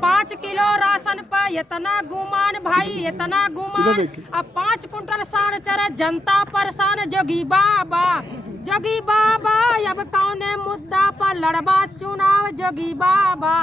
5 kilo ration पर इतना गुमान भाई, इतना गुमान। अब 5 कुंटल सान चरा जनता परेशान। जोगी बाबा अब कौने मुद्दा पर लड़बा चुनाव। जोगी बाबा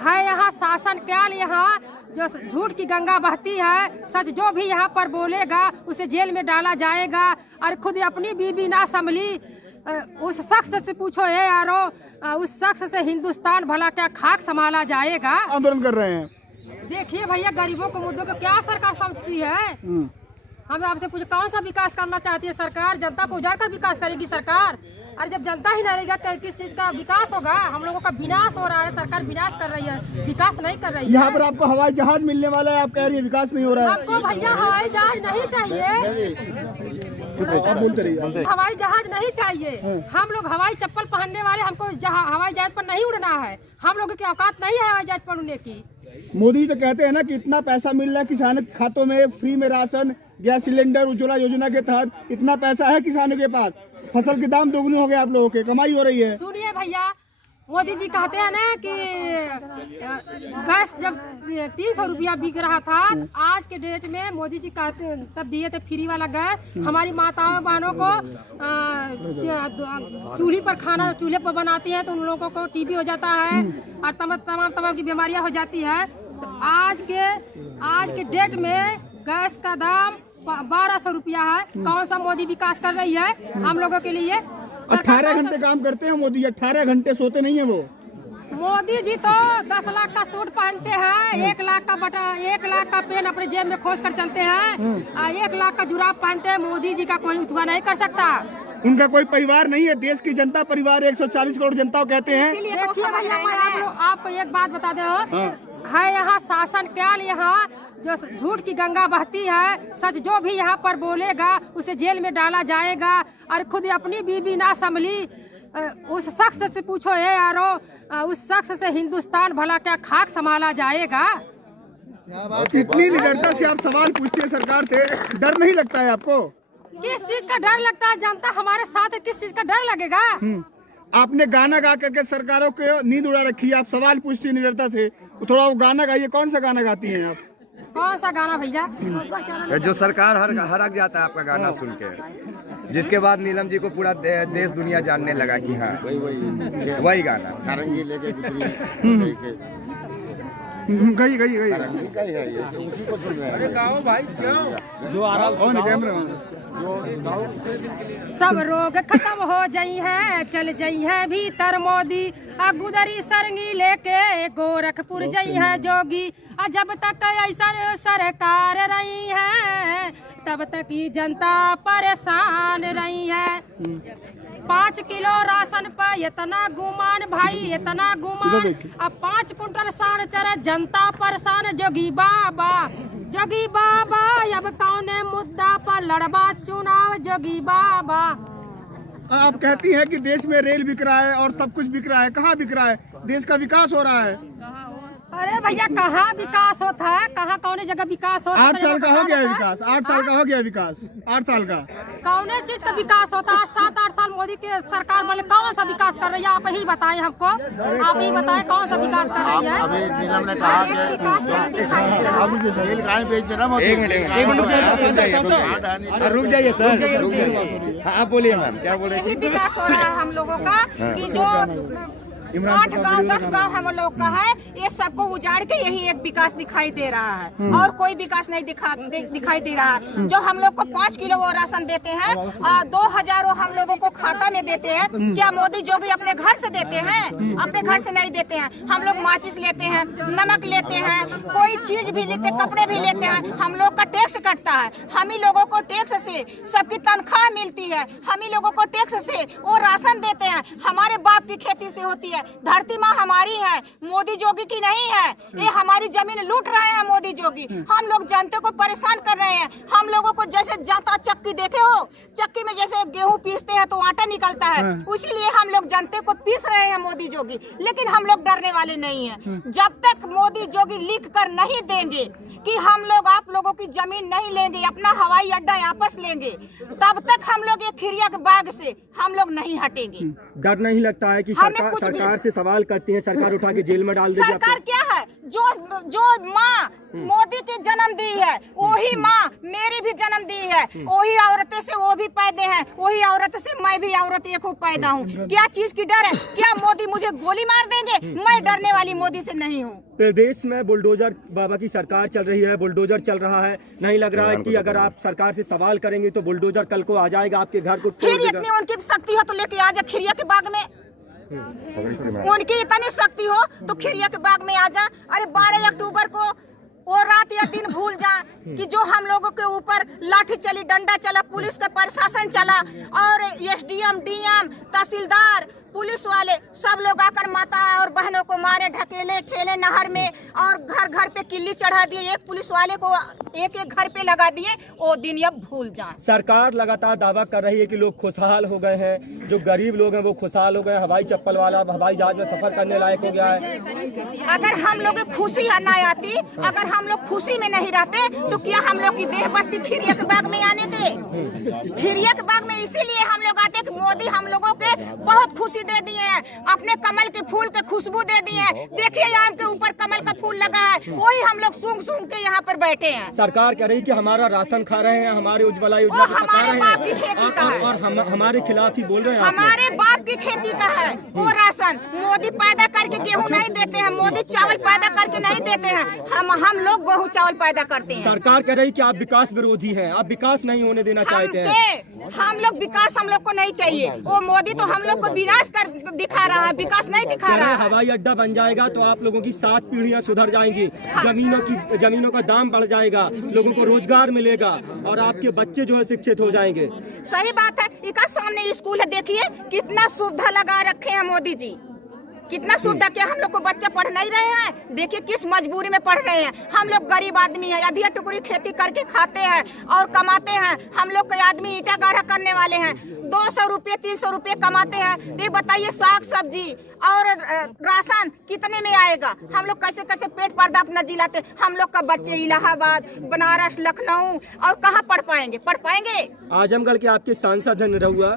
है यहाँ शासन काल, यहाँ जो झूठ की गंगा बहती है, सच जो भी यहाँ पर बोलेगा उसे जेल में डाला जाएगा। और खुद अपनी बीबी ना संभली, उस शख्स से पूछो ये यारो, उस शख्स से हिंदुस्तान भला क्या खाक संभाला जाएगा। आंदोलन कर रहे हैं। देखिए भैया, गरीबों के मुद्दों को क्या सरकार समझती है। हम आपसे पूछे कौन सा विकास करना चाहती है सरकार? जनता को उजाड़ कर विकास करेगी सरकार? और जब जनता ही नहीं रहेगा तो किस चीज का विकास होगा? हम लोगों का विनाश हो रहा है, सरकार विनाश कर रही है, विकास नहीं कर रही है। यहाँ पर आपको हवाई जहाज मिलने वाला है, आप कह रही है विकास नहीं हो रहा है। हमको भैया हवाई जहाज नहीं चाहिए, बोलते रहिए। हवाई जहाज नहीं चाहिए। हम लोग हवाई चप्पल पहनने वाले, हमको हवाई जहाज पर नहीं उड़ना है। हम लोगों की औकात नहीं है हवाई जहाज पर उड़ने की। मोदी तो कहते हैं ना कि इतना पैसा मिल रहा है किसानों के खातों में, फ्री में राशन, गैस सिलेंडर, उज्ज्वला योजना के तहत इतना पैसा है किसानों के पास। फसल के दाम दोगुने हो गए, आप लोगों के कमाई हो रही है। सुनिए भैया, मोदी जी कहते हैं ना कि गैस जब 300 रुपया बिक रहा था, आज के डेट में मोदी जी कहते तब दिए थे फ्री वाला गैस। हमारी माताओं बहनों को चूल्हे पर खाना, चूल्हे पर बनाती है तो उन लोगों को टीबी हो जाता है और तमाम की बीमारियां हो जाती है। तो आज के डेट में गैस का दाम 1200 रुपया है। कौन सा मोदी विकास कर रही है हम लोगों के लिए? 18 घंटे काम करते हैं मोदी, 18 घंटे सोते नहीं है वो। मोदी जी तो 10 लाख का सूट पहनते हैं, 1 लाख का एक लाख का पेन अपने जेब में खोस कर चलते हैं, 1 लाख का जुराब पहनते हैं। मोदी जी का कोई उतवा नहीं कर सकता। उनका कोई परिवार नहीं है, देश की जनता परिवार 140 करोड़ जनता को कहते हैं। देखिए भैया, मैं आपको एक बात बता दो, है यहाँ शासन काल, यहाँ जो झूठ की गंगा बहती है, सच जो भी यहाँ पर बोलेगा उसे जेल में डाला जाएगा। और खुद अपनी बीबी ना संभली, उस शख्स से पूछो ये यारो, उस शख्स से हिंदुस्तान भला क्या खाक संभाला जाएगा। इतनी निडरता से आप सवाल पूछते हैं सरकार से, डर नहीं लगता है आपको? किस चीज का डर लगता है? जनता हमारे साथ है, किस चीज का डर लगेगा? आपने गाना गा करके सरकारों को नींद उड़ा रखी है। आप सवाल पूछती है निडरता से, तो थोड़ा वो गाना गाइए। कौन सा गाना गाती हैं आप? कौन सा गाना भैया? जो सरकार हरक जाता है आपका गाना सुन के, जिसके बाद नीलम जी को पूरा देश दुनिया जानने लगा कि हाँ वही गाना सारंगी लेके गई उसी को सुन रहे हैं। अरे गाओ भाई जो आ रहा सब रोग खत्म हो जाई है, चल जाई है भीतर मोदी। गुदरी सरंगी लेके गोरखपुर जाई है जोगी। जब तक ऐसा सरकार रही है तब तक की जनता परेशान रही है। 5 किलो राशन पर इतना गुमान भाई, इतना गुमान। अब 5 कुंटल सान चरा जनता परेशान। जोगी बाबा अब कौने मुद्दा पर लड़बा चुनाव। जोगी बाबा आप कहती हैं कि देश में रेल बिक रहा है और सब कुछ बिक रहा है। कहाँ बिक रहा है? देश का विकास हो रहा है। अरे भैया, कहाँ विकास होता है? कहाँ कौन जगह विकास होता है? 8 साल का हो गया विकास, 8 साल का हो गया विकास, 8 साल का। कौन चीज का विकास होता है? 7-8 साल मोदी के सरकार वाले कौन सा विकास कर रही है? आप ही बताएं हमको, आप ही बताएं कौन सा विकास कर रही है? अभी नीलम ने कहा कि बेच देना मोदी। रुक जाइए सर, हाँ बोलिए मैम, क्या बोल रहे हैं? विकास हो रहा है हम लोगों का कि जो 8 गाँव 10 गाँव हम लोग का है, ये सबको उजाड़ के यही एक विकास दिखाई दे रहा है और कोई विकास नहीं दिखाई दे रहा है। जो हम लोग को 5 किलो वो राशन देते हैं, 2000 हम लोगों को खाता में देते हैं। क्या मोदी जोगी अपने घर से देते हैं? अपने घर से नहीं देते हैं। हम लोग माचिस लेते हैं, नमक लेते हैं, कोई चीज भी लेते, कपड़े भी लेते हैं, हम लोग का टैक्स कटता है। हम ही लोगों को टैक्स से सबकी तनख्वाह मिलती है, हम ही लोगों को टैक्स से वो राशन देते हैं। हमारे बाप की खेती से होती है। धरती माँ हमारी है, मोदी जोगी की नहीं है। ये हमारी जमीन लूट रहे हैं मोदी जोगी। हम लोग जनता को परेशान कर रहे हैं। हम लोगों को जैसे जाता चक्की देखे हो, चक्की में जैसे गेहूं पीसते हैं तो आटा निकलता है, उसीलिए हम लोग जनता को पीस रहे हैं मोदी जोगी। लेकिन हम लोग डरने वाले नहीं हैं। जब तक मोदी जोगी लिख कर नहीं देंगे कि हम लोग आप लोगों की जमीन नहीं लेंगे, अपना हवाई अड्डा वापस लेंगे, तब तक हम लोग ये खिरिया के बाग से हम लोग नहीं हटेंगे। डर नहीं लगता है कि सरकार से सवाल करती है, सरकार उठा के जेल में डाल देगी? सरकार क्या है? जो माँ मोदी की जन्म दी है वही माँ मेरी भी जन्म दी है। वही औरतें से वो भी पैदे हैं, वही औरत से मैं भी औरत एक पैदा हूँ। क्या चीज की डर है? क्या मोदी मुझे गोली मार देंगे? मैं डरने वाली मोदी से नहीं हूँ। प्रदेश में बुलडोजर बाबा की सरकार चल रही है, बुलडोजर चल रहा है। नहीं लग रहा है कि अगर आप सरकार से सवाल करेंगे तो बुलडोजर कल को आ जाएगा आपके घर को तोड़ फिर देगा? इतनी उनकी शक्ति हो तो लेके आ जा खिरिया के बाग में। उनकी इतनी शक्ति हो तो खिरिया के बाग में आ जा। अरे 12 अक्टूबर को वो रात या दिन भूल जा कि जो हम लोगों के ऊपर लाठी चली, डंडा चला, पुलिस का प्रशासन चला और एसडीएम, डीएम, तहसीलदार, पुलिस वाले सब लोग आकर माता और बहनों को मारे, ढकेले ठेले नहर में और घर घर पे किल्ली चढ़ा दिए। एक पुलिस वाले को एक एक घर पे लगा दिए। वो दिन अब भूल जाए। सरकार लगातार दावा कर रही है कि लोग खुशहाल हो गए हैं, जो गरीब लोग हैं वो खुशहाल हो गए। हवाई चप्पल वाला हवाई जहाज में सफर करने लायक हो गया है। अगर हम लोग खुशी न आती, अगर हम लोग खुशी में नहीं रहते तो क्या हम लोग की देह बत्ती खिरिया के बाग में आने के? खिरिया के बाग में इसीलिए हम लोग आते कि मोदी हम लोगों के बहुत खुशी दे दिए हैं, अपने कमल के फूल के खुशबू दे दिए हैं। देखिए आम के ऊपर कमल का फूल लगा है, वही हम लोग सूंघ सूंघ के यहाँ पर बैठे हैं। सरकार कह रही है कि हमारा राशन खा रहे हैं, हमारे उज्ज्वला योजना को बता रहे बाप की खेती का है। और हमारे खिलाफ ही बोल रहे हैं। हमारे बाप की खेती का है वो राशन। मोदी पैदा करके गेहूँ नहीं देते हैं, मोदी चावल पैदा करके नहीं देते हैं। हम लोग गेहूँ चावल पैदा करते हैं। सरकार कह रही है कि आप विकास विरोधी हैं, आप विकास नहीं होने देना चाहते हैं। हम लोग विकास हम लोग को नहीं चाहिए। वो मोदी तो हम लोग को विनाश कर दिखा रहा है, विकास नहीं दिखा रहा है। हवाई अड्डा बन जाएगा तो आप लोगों की 7 पीढ़ियां सुधर जाएंगी, जमीनों का दाम बढ़ जाएगा, लोगों को रोजगार मिलेगा और आपके बच्चे जो है शिक्षित हो जाएंगे। सही बात है। इनका सामने स्कूल है, देखिए कितना सुविधा लगा रखे हैं मोदी जी, कितना सुविधा। क्या हम लोग को बच्चे पढ़ नहीं रहे हैं? देखिए किस मजबूरी में पढ़ रहे हैं। हम लोग गरीब आदमी है, अधिया टुकड़ी खेती करके खाते हैं और कमाते हैं। हम लोग के आदमी ईटा गाढ़ा करने वाले हैं, 200 रुपये 300 रुपये कमाते हैं। ये बताइए साग सब्जी और राशन कितने में आएगा? हम लोग कैसे कैसे पेट पर्दा अपना जिलाते। हम लोग का बच्चे इलाहाबाद, बनारस, लखनऊ और कहाँ पढ़ पाएंगे? आजमगढ़ के आपके सांसद है निरहुआ,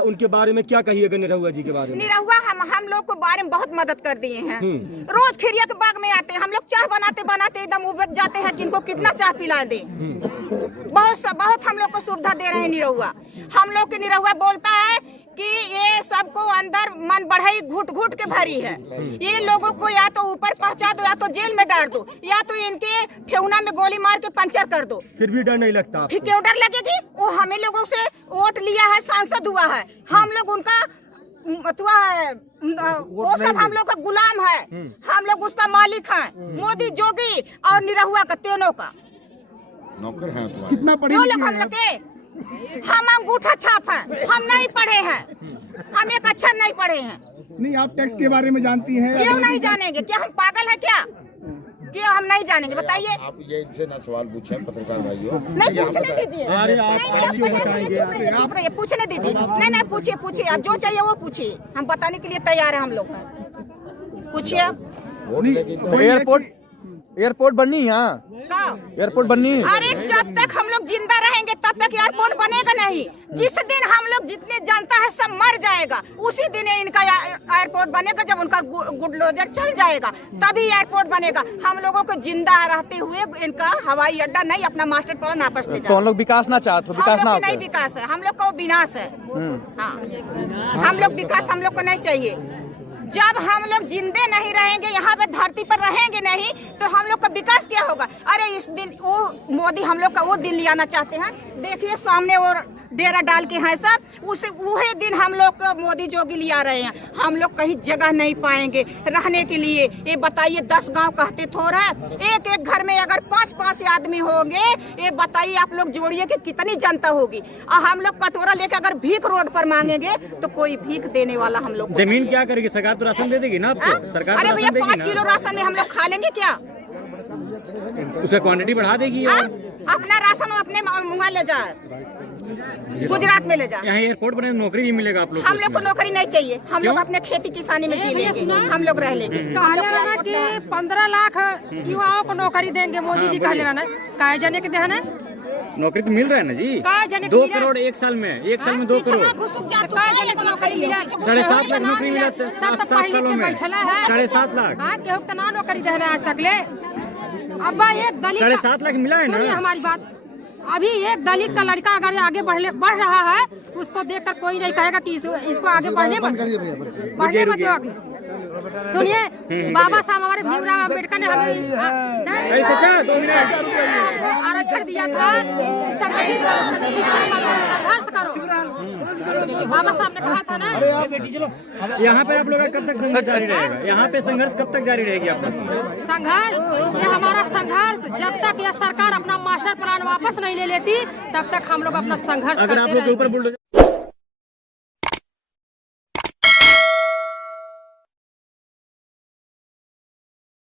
उनके बारे में क्या कहिएगा निरहुआ जी के बारे में? निरहुआ हम लोग को बारे में बहुत मदद कर दिए हैं। रोज खिरिया के बाग में आते हैं। हम लोग चाय बनाते बनाते एकदम उबज जाते हैं कि इनको कितना चाय पिला दे। बहुत हम लोग को सुविधा दे रहे हैं निरहुआ। हम लोग के निरहुआ बोलता है कि ये सबको अंदर मन बढ़ाई घुट घुट के भरी है। ये लोगों को या तो ऊपर पहुंचा दो, या तो जेल में डाल दो, या तो इनके ठेहुना में गोली मार के पंचर कर दो। फिर भी डर नहीं लगता? फिर क्यों डर लगेगी? वो हमें लोगों से वोट लिया है, सांसद हुआ है। हम लोग उनका वो सब हम लोग का गुलाम है, हम लोग उसका मालिक हैं। मोदी, जोगी और निरहुआ का तीनों का नौकर हैं। कितना पढ़े हम लिखे लोग हैं? हम अंगूठा छाप हैं, हम नहीं पढ़े हैं, हम एक अक्षर नहीं पढ़े हैं। नहीं, आप टैक्स के बारे में जानती हैं? क्यों नहीं जानेंगे? क्या हम पागल हैं क्या? क्यों हम नहीं जानेंगे? बताइए। आप ये इनसे ना सवाल पूछे पत्रकार भाइयों। नहीं पूछने दीजिए। अरे आप क्यों बताएंगे? चुप रहिए, पूछने दीजिए। नहीं पूछिए, आप जो चाहिए वो पूछिए, हम बताने के लिए तैयार है। हम लोग पूछिए। एयरपोर्ट बननी है यहाँ, एयरपोर्ट बननी है। अरे जब तक हम लोग जिंदा रहेंगे तब तक एयरपोर्ट बनेगा नहीं। जिस दिन हम लोग जितने जनता है सब मर जाएगा, उसी दिन इनका एयरपोर्ट बनेगा। जब उनका बुलडोजर चल जाएगा तभी एयरपोर्ट बनेगा। हम लोगों को जिंदा रहते हुए इनका हवाई अड्डा नहीं, अपना मास्टर प्लान वापस ले जाए। तो हम लोग विकास ना चाहते, विकास ना नहीं विकास है, हम लोग का विनाश है। हाँ, हम लोग विकास हम लोग को नहीं चाहिए। जब हम लोग जिंदे नहीं रहेंगे, यहाँ पे धरती पर रहेंगे नहीं, तो हम लोग का विकास क्या होगा? अरे इस दिन वो मोदी हम लोग का वो दिन लियाना चाहते हैं। देखिए सामने वो डेरा डाल के हैं सब, वही दिन हम लोग को मोदी जोगी लिया रहे हैं। हम लोग कहीं जगह नहीं पाएंगे रहने के लिए। ये बताइए 10 गांव कहते थोड़ा, एक एक घर में अगर 5-5 आदमी होंगे, ये बताइए आप लोग जोड़िए कि कितनी जनता होगी। और हम लोग कटोरा लेके अगर भीख रोड पर मांगेंगे तो कोई भीख देने वाला हम लोग। जमीन क्या करेगी? सरकार तो राशन दे देगी ना आपको। सरकार अरे भैया 5 किलो राशन में हम लोग खा लेंगे क्या? उसका क्वांटिटी बढ़ा देगी। अपना राशन अपने मुंगा ले जाए, गुजरात में ले जाए। यहाँ एयरपोर्ट बने, नौकरी भी मिलेगा आप लोग? हम लोग को नौकरी नहीं चाहिए। हम लोग अपने खेती किसानी में जी लेंगे, हम लोग रह लेंगे। कहले कि 15 लाख युवाओं को नौकरी देंगे मोदी जी। कहले ना कहे जाने के देना नौकरी तो मिल रहा है ना जी। काय जने 2 मिला? करोड़ एक साल में, 1 साल में 2 करोड़। काय जने को नौकरी मिला? 7.5 लाख नौकरी मिला सब तो 7 पढ़ लिख सालों के में। बैठला है। 7.5 लाख। हाँ, केहू के ना नौकरी दे आज तक ले। अब एक दलित 7.5 लाख मिला है ना। सुनिए हमारी बात, अभी एक दलित का लड़का अगर आगे बढ़ रहा है, उसको देखकर कोई नहीं कहेगा कि इसको आगे बढ़ने मत दो आगे। सुनिए, बाबा साहब हमारे भीमराव अम्बेडकर ने हमें आरक्षण दिया था। संगठित संघर्ष करो, बाबा साहब ने कहा था ना। यहाँ पे आप लोग का कब तक संघर्ष जारी रहेगा? यहाँ पे संघर्ष कब तक जारी रहेगी आपका? संघर्ष, ये हमारा संघर्ष जब तक यह सरकार अपना मास्टर प्लान वापस नहीं ले लेती, तब तक हम लोग अपना संघर्ष अगर आप करते लोग के ऊपर रहेंगे। बुलडोजर